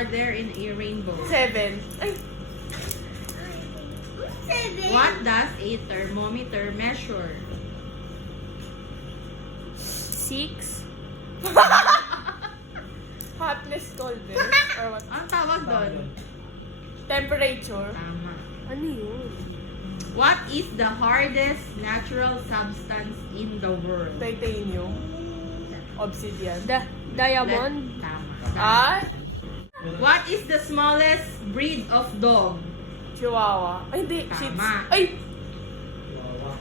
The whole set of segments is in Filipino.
are there in a rainbow? 7. Ay, 7. What does a thermometer measure? 6. Hotness, coldness, or what? Ang tawag doon? Temperature. Tama. Ano yun? What is the hardest natural substance in the world? Titanium. Obsidian. Diamond. Tama. Ah? What is the smallest breed of dog? Chihuahua. Ay, hindi. Shih Tzu. Tama. Ay!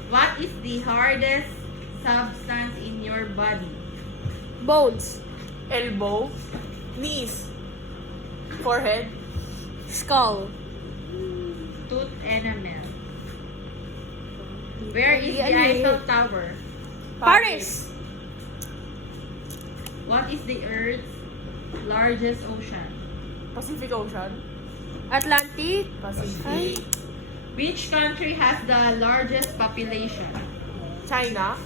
What is the hardest substance in your body? Bones. Elbow. Knees. Forehead. Skull. Tooth enamel. Where is the Ano yun? Eiffel Tower? Paris. What is the Earth's largest ocean? Pacific Ocean. Atlantic. Pacific. Which country has the largest population? China.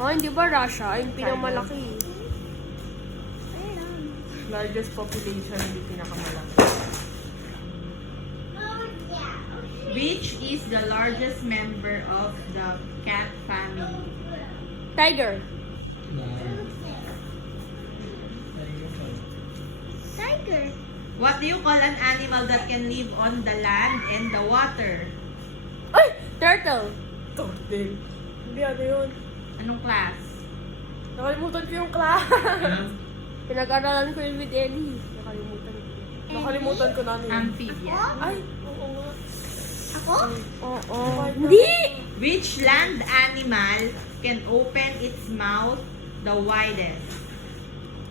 Oh, hindi ba Russia? Yung pinakamalaki. Largest population, hindi pinakamalaki. Which is the largest member of the cat family? Tiger. Tiger. What do you call an animal that can live on the land and the water? Ay! Turtle. Turtle. Hindi, ano yun? Anong class? Nakalimutan ko yung class. Pinag-aralan ko yun with Ellie. Nakalimutan ko. Nakalimutan ko na ano yun. Amphibian. Ay, oo nga. Ako? Oo. my God. Hindi! Which land animal can open its mouth the widest?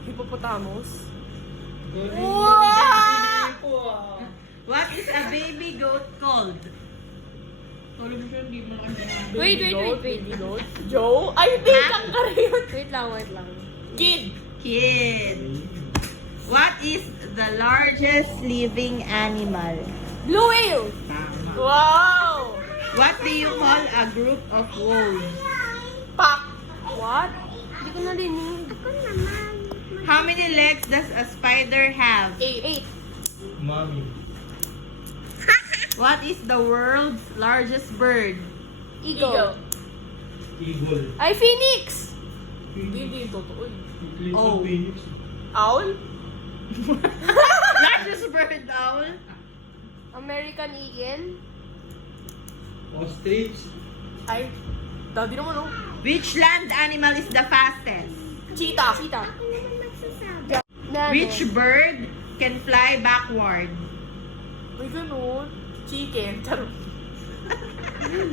Hippopotamus. What is a baby goat called? Tulog siya, hindi mo lang Wait. Baby goat. Joe? Ay, hindi. Ha? Kangaroo yun. Wait lang. Kid. Kid. What is the largest living animal? Blue whale. Tama. Wow! What do you call a group of wolves? Pack. What? Hindi ko narinig. Ako naman. How many legs does a spider have? 8. 8. Mommy. What is the world's largest bird? Eagle. Eagle. Ay, phoenix. Hindi yung totoo eh. Oh. Phoenix. Owl? Largest bird, owl? American eagle. Ostrich. Ay, daddy naman oh. Which land animal is the fastest? Cheetah. Cheetah. Ako naman magsasabi. Nano. Which bird can fly backward? May ganun. Chicken. Charot.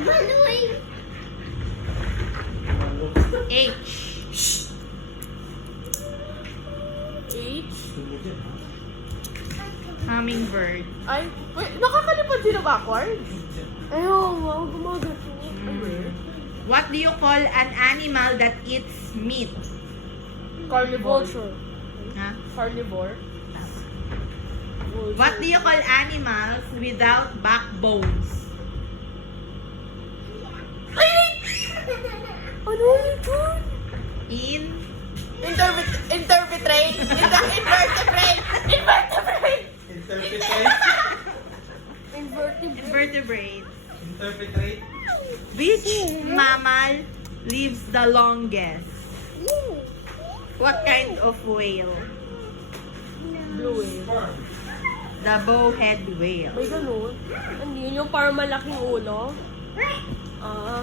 Maluay. H. H. Hummingbird. Ay, wait, nakakalipad sila backward? Ayaw, wow, gumagato. What do you call an animal that eats meat? Carnivore. Vulture. Huh? Carnivore. What do you call animals without backbones? Ano yun? In Interpretrate. Invertebrate. Invertebrate. Interpretate. Invertebrate. invertebrates. Interpretate. Which mammal lives the longest? What kind of whale? Blue whale. Sperm. The bowhead whale. May ganun. Ano yun? Yung parang malaking ulo? Ah.